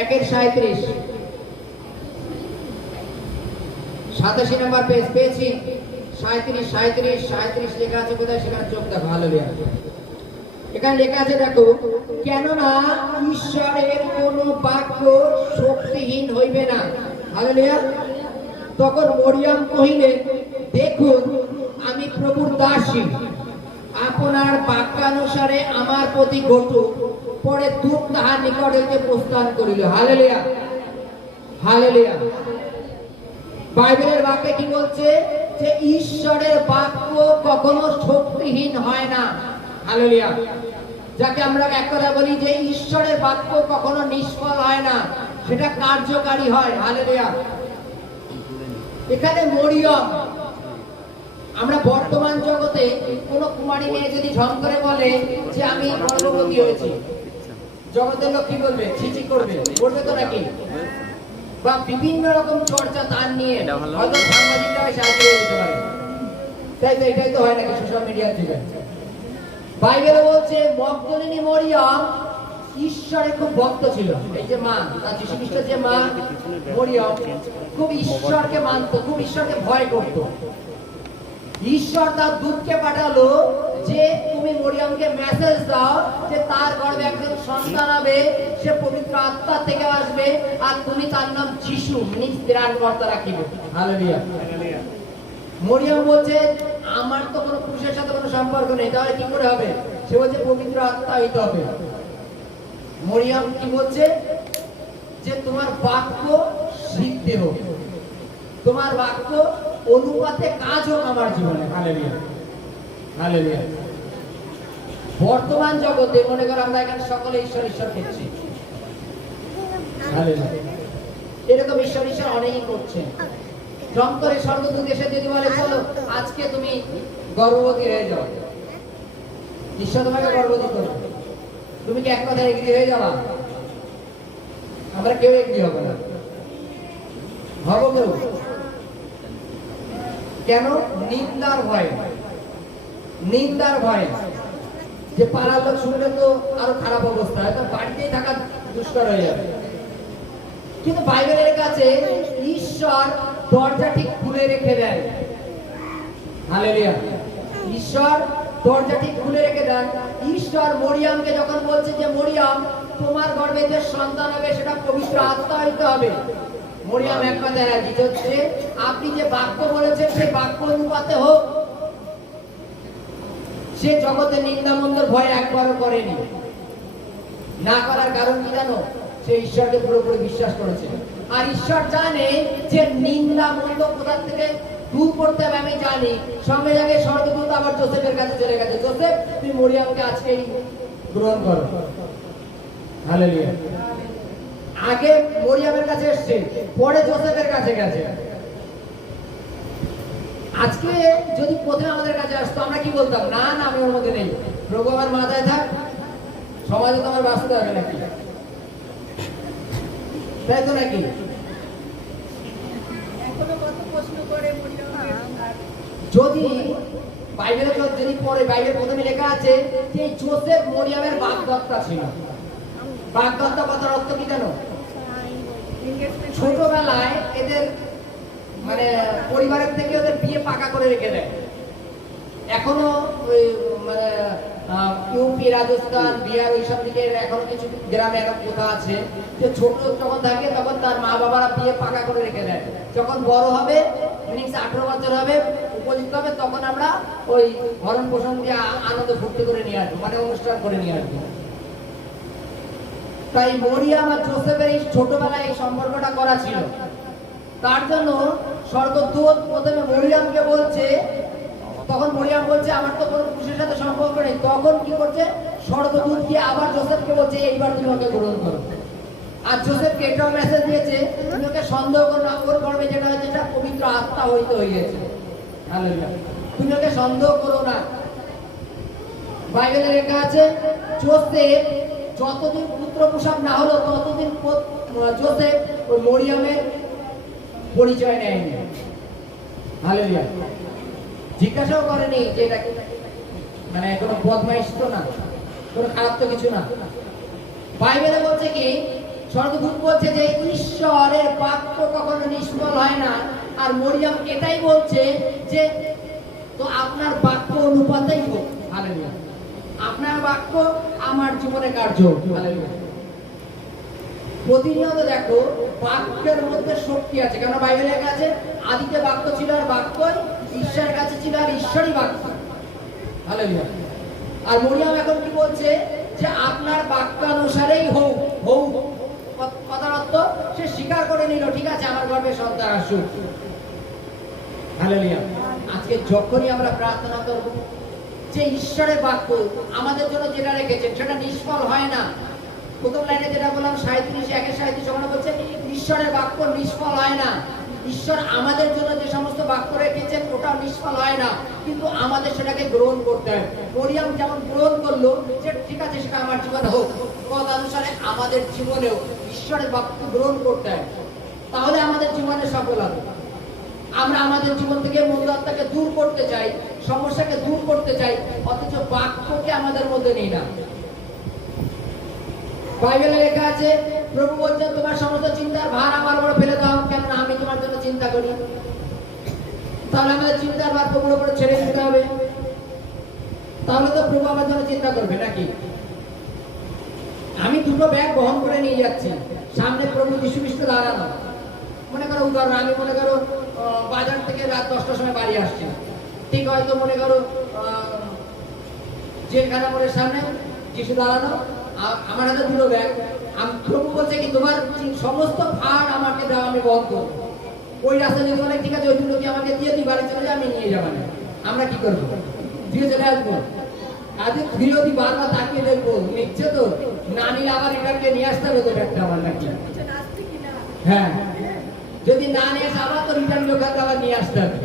একের 37 87 নম্বর পেজ পেয়েছি। 37 লেখা আছে কোথায়? সেখানে চোখ দেখো। হালেলুয়া। এখানে লেখা আছে দেখো, কেননা ঈশ্বরের কোন বাক্য শক্তিহীন হইবে না। হালেলুয়া। তখন মরিয়ম কহিলেন, দেখুন আমি প্রভুর দাসী, আপনার বাক্যানুসারে আমার প্রতি ঘটুক। পরে দূত তাহার নিকট হইতে প্রস্থান করিল। Hallelujah, hallelujah. বাইবেলের বাক্যে কি বলছে? যে ঈশ্বরের বাক্য কখনো শক্তিহীন হয় না। হালেলুয়া। যাকে আমরা এক কথা বলি যে ঈশ্বরের বাক্য কখনো নিষ্ফল হয় না, সেটা কার্যকারী হয়। হালেলুয়া। এখানে মরিয়ম, আমরা বর্তমান জগতে কোন কুমারী মেয়ে যদি ঝম করে বলে যে আমি গর্ভবতী হয়েছি, জগতের লোক কি বলবে? ছিচি করবে, করবে তো নাকি? বা বিভিন্ন রকম চর্চা তার নিয়ে হয়তো সাংবাদিকরা সাহায্য করে দিতে পারে। তাই তো এটাই তো হয় নাকি সোশ্যাল মিডিয়ার যুগে? বাইবেলে বলছে মগদলিনী মরিয়ম ঈশ্বরের খুব ভক্ত ছিল। এই যে মা, তার যীশু খ্রিস্টের যে মা মরিয়ম, খুব ঈশ্বরকে মানত, খুব ঈশ্বরকে ভয় করত। ঈশ্বর তার দূতকে পাঠালো যে তুমি মরিয়মকে মেসেজ দাও যে তার গর্ভে একজন সন্তান হবে, সে পবিত্র আত্মা থেকে আসবে, আর তুমি তার নাম যিশু নিজ ত্রাণকর্তা রাখিবে। হালেলুয়া। মরিয়ম বলছে আমার তো কোনো পুরুষের সাথে কোনো সম্পর্ক নেই, তাহলে কি করে হবে? সে বলছে পবিত্র আত্মা হইতে হবে। মরিয়ম কি বলছে? যে তোমার বাক্য সিদ্ধ হোক, তোমার বাক্য অনুপাতে কাজ হোক আমার জীবনে। Hallelujah, hallelujah. বর্তমান জগতে মনে করো আমরা এখানে সকলে ঈশ্বর ঈশ্বর করছি। হালেলুয়া। এরকম ঈশ্বর ঈশ্বর অনেকেই করছে। জম করে স্বর্গদূত এসে যদি বলে চলো আজকে তুমি গর্ভবতী হয়ে যাও, ঈশ্বর তোমাকে গর্ভবতী করবে, তুমি কি এক কথায় এগ্রি হয়ে যাবা? আমরা কেউ এগ্রি হবো না। হবো কেউ? কেন? নিন্দার ভয়, নিন্দার ভয়। যে পাড়ার লোক শুনলে তো আরো খারাপ অবস্থা, হয়তো বাড়িতেই থাকা দুষ্কর হয়ে যাবে। কিন্তু বাইবেলের কাছে ঈশ্বর দরজা ঠিক খুলে রেখে দেন। হালেলুয়া। ঈশ্বর দরজা ঠিক খুলে রেখে দেন। ঈশ্বর মরিয়মকে যখন বলছে যে মরিয়ম তোমার গর্ভে যে সন্তান হবে সেটা পবিত্র আত্মা হইতে হবে, মরিয়ম এক কথায় রাজি হচ্ছে আপনি যে বাক্য বলেছেন সেই বাক্য অনুপাতে হোক। সে জগতে নিন্দা মন্দের ভয় একবারও করেনি। না করার কারণ কি জানো? সে ঈশ্বরকে পুরোপুরি বিশ্বাস করেছে। আর ঈশ্বর জানে যে নিন্দা মন্দ কোথা থেকে দূর করতে হবে। আমি জানি। সঙ্গে সঙ্গে স্বর্গদূত আবার যোসেফের কাছে চলে গেছে, যোসেফ তুমি মরিয়মকে আজকেই গ্রহণ করো। হালেলুয়া। আগে মরিয়মের কাছে এসছে, পরে যোসেফের কাছে গেছে। আজকে যদি প্রথমে আমাদের কাছে আসতো আমরা কি বলতাম? না না, আমি ওর মধ্যে নেই, প্রভু আমার মাথায় থাক, সমাজে তো আমার বাঁচতে হবে নাকি? তাই তো নাকি? যদি বাইবেলে যদি পরে বাইবেল প্রথমে লেখা আছে যে যোসেফ মরিয়মের বাগদত্তা ছিল। বাগদত্তা কথার অর্থ কি জানো? ছোটবেলায় এদের মানে পরিবারের থেকে ওদের বিয়ে পাকা করে রেখে দেয়। এখনো ওই মানে ইউপি, রাজস্থান, বিহার ওইসব দিকে এখনো কিছু গ্রামে একটা প্রথা আছে যে ছোট যখন থাকে তখন তার মা বাবারা বিয়ে পাকা করে রেখে দেয়। যখন বড় হবে, 18 বছর হবে, উপযুক্ত হবে, তখন আমরা ওই ভরণ পোষণ দিয়ে আনন্দ ফুর্তি করে নিয়ে আসবো, মানে অনুষ্ঠান করে নিয়ে আসবো। তাই মরিয়ম আর যোসেফের এই ছোটবেলায় এই সম্পর্কটা করা ছিল। তার জন্য স্বর্গদূত প্রথমে মরিয়মকে বলছে, তখন মরিয়ম বলছে আমার তো কোনো পুরুষের সাথে সম্পর্ক নেই। তখন কি করছে? স্বর্গদূত গিয়ে আবার যোসেফকে বলছে এইবার তুমি ওকে গ্রহণ করো। আর যোসেফকে এটাও মেসেজ দিয়েছে তুমি ওকে সন্দেহ করো না, ওর গর্ভে যেটা হয়েছে সেটা পবিত্র আত্মা হইতে হইয়াছে। হালেলুয়া। তুমি ওকে সন্দেহ করো না। বাইবেলে লেখা আছে যোসেফ যতদিন পুত্র প্রসব না হলো ততদিন যোসেফ ওই মরিয়মের পরিচয় নেয়নি। হালেলুয়া। জিজ্ঞাসাও করেনি যে এটা মানে কোনো বদমাইশ তো না, কোনো খারাপ তো কিছু না। বাইবেলে বলছে কি স্বর্গদূত বলছে যে ঈশ্বরের বাক্য কখনো নিষ্ফল হয় না। আর মরিয়ম এটাই বলছে যে তো আপনার বাক্য অনুপাতেই হোক। হালেলুয়া। আপনার বাক্য আমার জীবনে কার্য। হালেলুয়া। প্রতিনিয়ত দেখো বাক্যের মধ্যে শক্তি আছে, কেন বাইবেলে লেখা আছে আদিতে বাক্য ছিল আর বাক্যই ঈশ্বরের কাছে ছিল আর ঈশ্বরই বাক্য। হালেলুয়া। আর মরিয়ম এখন কি বলছে যে আপনার বাক্যানুসারেই হোক হোক। কথার অর্থ সে স্বীকার করে নিল, ঠিক আছে আমার গর্ভে সন্তান আসুক। হালেলুয়া। আজকে যখনই আমরা প্রার্থনা করব যে ঈশ্বরের বাক্য আমাদের জন্য যেটা রেখেছেন সেটা নিষ্ফল হয় না। প্রথম লাইনে যেটা বললাম 37:1-37 ওখানে বলছে ঈশ্বরের বাক্য নিষ্ফল হয় না। ঈশ্বর আমাদের জন্য যে সমস্ত বাক্য রেখেছেন ওটা নিষ্ফল হয় না, কিন্তু আমাদের সেটাকে গ্রহণ করতে হয়। মরিয়ম যেমন গ্রহণ করলো যে ঠিক আছে সেটা আমার জীবনে হোক, কথা অনুসারে আমাদের জীবনেও ঈশ্বরের বাক্য গ্রহণ করতে হয়, তাহলে আমাদের জীবনে সফল হবে। আমরা আমাদের জীবন থেকে মন্দ আত্মাকে দূর করতে চাই, সমস্যাকে দূর করতে চাই, অথচ বাক্যকে আমাদের মধ্যে নেই না। বাইবেলে লেখা আছে প্রভু বলছেন তোমার সমস্ত চিন্তার ভার আমার উপর ফেলে দাও, কেননা আমি তোমার জন্য চিন্তা করি। তাহলে আমাদের চিন্তার ভার প্রভুর উপরে ছেড়ে দিতে হবে, তাহলে তো প্রভু আমার জন্য চিন্তা করবে নাকি। আমি দুটো ব্যাগ বহন করে নিয়ে যাচ্ছি, সামনে প্রভু যীশু খ্রিস্ট দাঁড়ানো। মনে করো উদাহরণ, আমি মনে করো বাজার থেকে রাত 10টার সময় বাড়ি আসছি, ঠিক হয়তো মনে করো জেলখানা মোড়ের সামনে যীশু দাঁড়ানো, আমার হাতে দুটো ব্যাগ। প্রভু বলছে কি তোমার সমস্ত ভার আমাকে দাও, আমি বহন করবো। ওই রাস্তা যদি বলে ঠিক আছে ওই দুটো কি আমাকে দিয়ে দিই, বাড়ি চলে যাই, আমি নিয়ে যাবো না। আমরা কি করবো? দিয়ে চলে আসবো। আজ বিরোধী বারবার তাকিয়ে দেখবো নিচ্ছে তো, না নিলে আবার এটাকে নিয়ে আসতে হবে তো ব্যাগটা আমার নাকি। হ্যাঁ, যদি না নিয়ে আসে আবার তো রিটার্ন লোকাতে আবার নিয়ে আসতে হবে।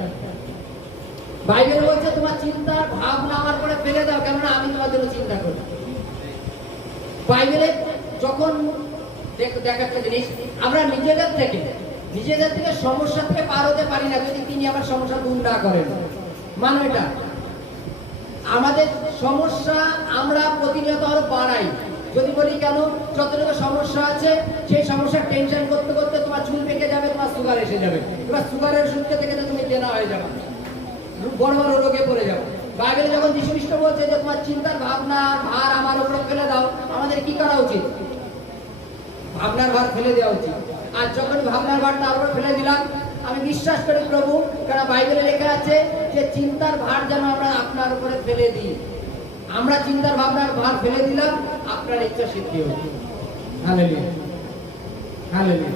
বাইবেল বলছে তোমার চিন্তার ভাবনা আমার করে ফেলে দাও, কেননা আমি তোমার জন্য চিন্তা করি। বাইবেলে যখন দেখা একটা জিনিস, আমরা নিজেদের থেকে সমস্যা থেকে পার হতে পারি না যদি তিনি আমার সমস্যা দূর না করেন। মানো এটা আমাদের সমস্যা আমরা প্রতিনিয়ত আরো বাড়াই। যদি বলি কেন, যতটুকু সমস্যা আছে সেই সমস্যার টেনশন করতে করতে তোমার চুল পেকে যাবে, তোমার সুগার এসে যাবে, তোমার সুগারের ওষুধ খেতে খেতে তুমি দেনা হয়ে যাবে, বড় বড় রোগে পড়ে যাবে। বাইবেলে যখন যীশু খ্রিস্ট বলছে যে তোমার চিন্তার ভাবনা ভার আমার উপরে ফেলে দাও, আমাদের কি করা উচিত? ভাবনার ভার ফেলে দেওয়া উচিত। আর যখন ভাবনার ভার তার উপরে ফেলে দিলাম, আমি বিশ্বাস করি প্রভু, কারণ বাইবেলে লেখা আছে যে চিন্তার ভার যেন আমরা আপনার উপরে ফেলে দিই। আমরা চিন্তার ভাবনার ভার ফেলে দিলাম, আপনার ইচ্ছা সিদ্ধি হবে। Hallelujah, hallelujah.